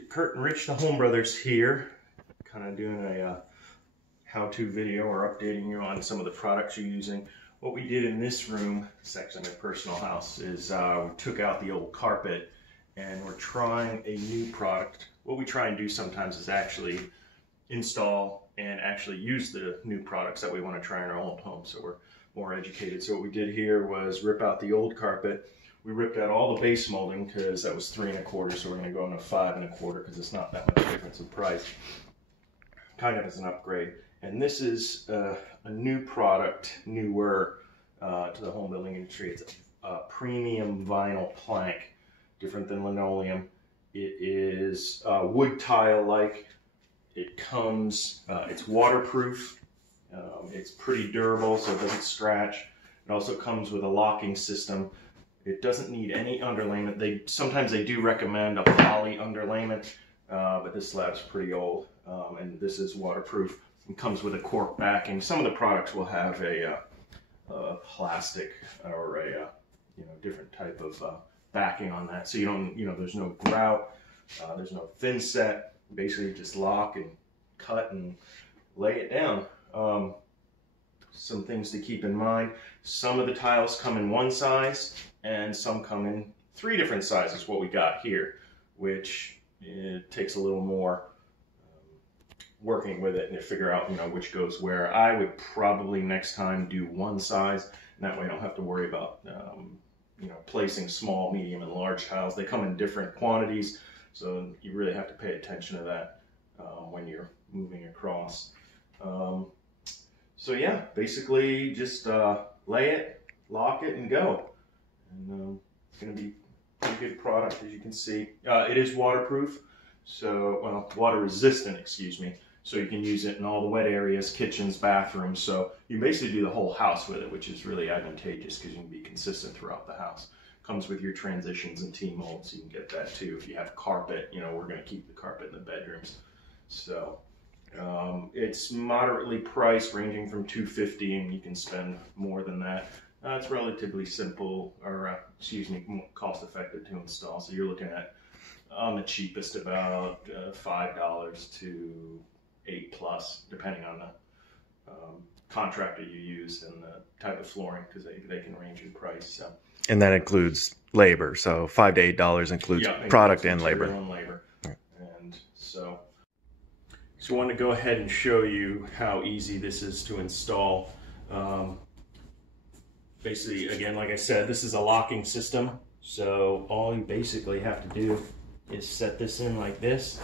Kurt and Rich, the Home Brothers here, kind of doing a how-to video or updating you on some of the products you're using. What we did in this room, it's actually my personal house, is we took out the old carpet and we're trying a new product. What we try and do sometimes is actually install and actually use the new products that we want to try in our old home, so we're more educated. So what we did here was rip out the old carpet. We ripped out all the base molding because that was 3 1/4, so we're going to go into 5 1/4 because it's not that much difference in price. Kind of as an upgrade. And this is a new product, newer to the home building industry. It's a premium vinyl plank, different than linoleum. It is wood tile-like. It comes, it's waterproof. It's pretty durable, so it doesn't scratch. It also comes with a locking system. It doesn't need any underlayment. Sometimes they do recommend a poly underlayment, but this slab's pretty old, and this is waterproof. It comes with a cork backing. Some of the products will have a plastic or a different type of backing on that, so you don't, there's no grout, there's no thin set. Basically, just lock and cut and lay it down. Some things to keep in mind: some of the tiles come in one size, and some come in 3 different sizes. What we got here, which it takes a little more working with it and to figure out which goes where. I would probably next time do one size, and that way I don't have to worry about placing small, medium, and large tiles. They come in different quantities, so you really have to pay attention to that when you're moving across. So yeah, basically just lay it, lock it, and go. And it's going to be a pretty good product, as you can see. It is waterproof, so, well, water resistant, excuse me. So you can use it in all the wet areas, kitchens, bathrooms. So you basically do the whole house with it, which is really advantageous because you can be consistent throughout the house. Comes with your transitions and T-molds, so you can get that too. If you have carpet, we're going to keep the carpet in the bedrooms. So it's moderately priced, ranging from $250, and you can spend more than that. It's relatively simple, or cost-effective to install. So you're looking at, on the cheapest, about $5 to $8+, depending on the contractor you use and the type of flooring, because they can range in price. So. And that includes labor, so $5 to $8 includes product and labor. Right. And so I want to go ahead and show you how easy this is to install. Basically, again, like I said, this is a locking system. So all you basically have to do is set this in like this,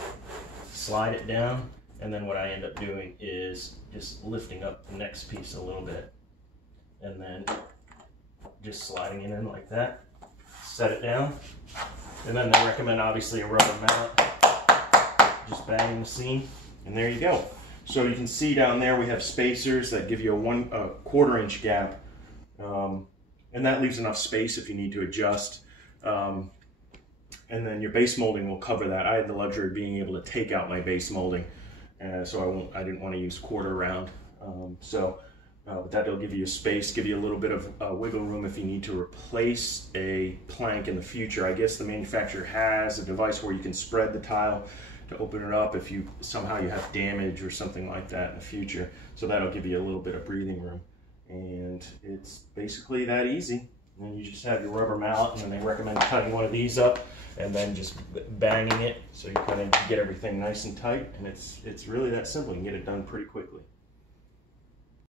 slide it down, and then what I end up doing is just lifting up the next piece a little bit, and then just sliding it in like that, set it down, and then they recommend obviously a rubber mallet, just banging the seam, and there you go. So you can see down there we have spacers that give you a 1/4 inch gap, and that leaves enough space if you need to adjust. And then your base molding will cover that. I had the luxury of being able to take out my base molding, so I didn't want to use 1/4 round. But that'll give you a space, give you a little bit of wiggle room if you need to replace a plank in the future. I guess the manufacturer has a device where you can spread the tile to open it up if somehow you have damage or something like that in the future. So that'll give you a little bit of breathing room. And it's basically that easy. And you just have your rubber mallet, and then they recommend cutting one of these up and then just banging it so you kind of get everything nice and tight. And it's really that simple. You can get it done pretty quickly.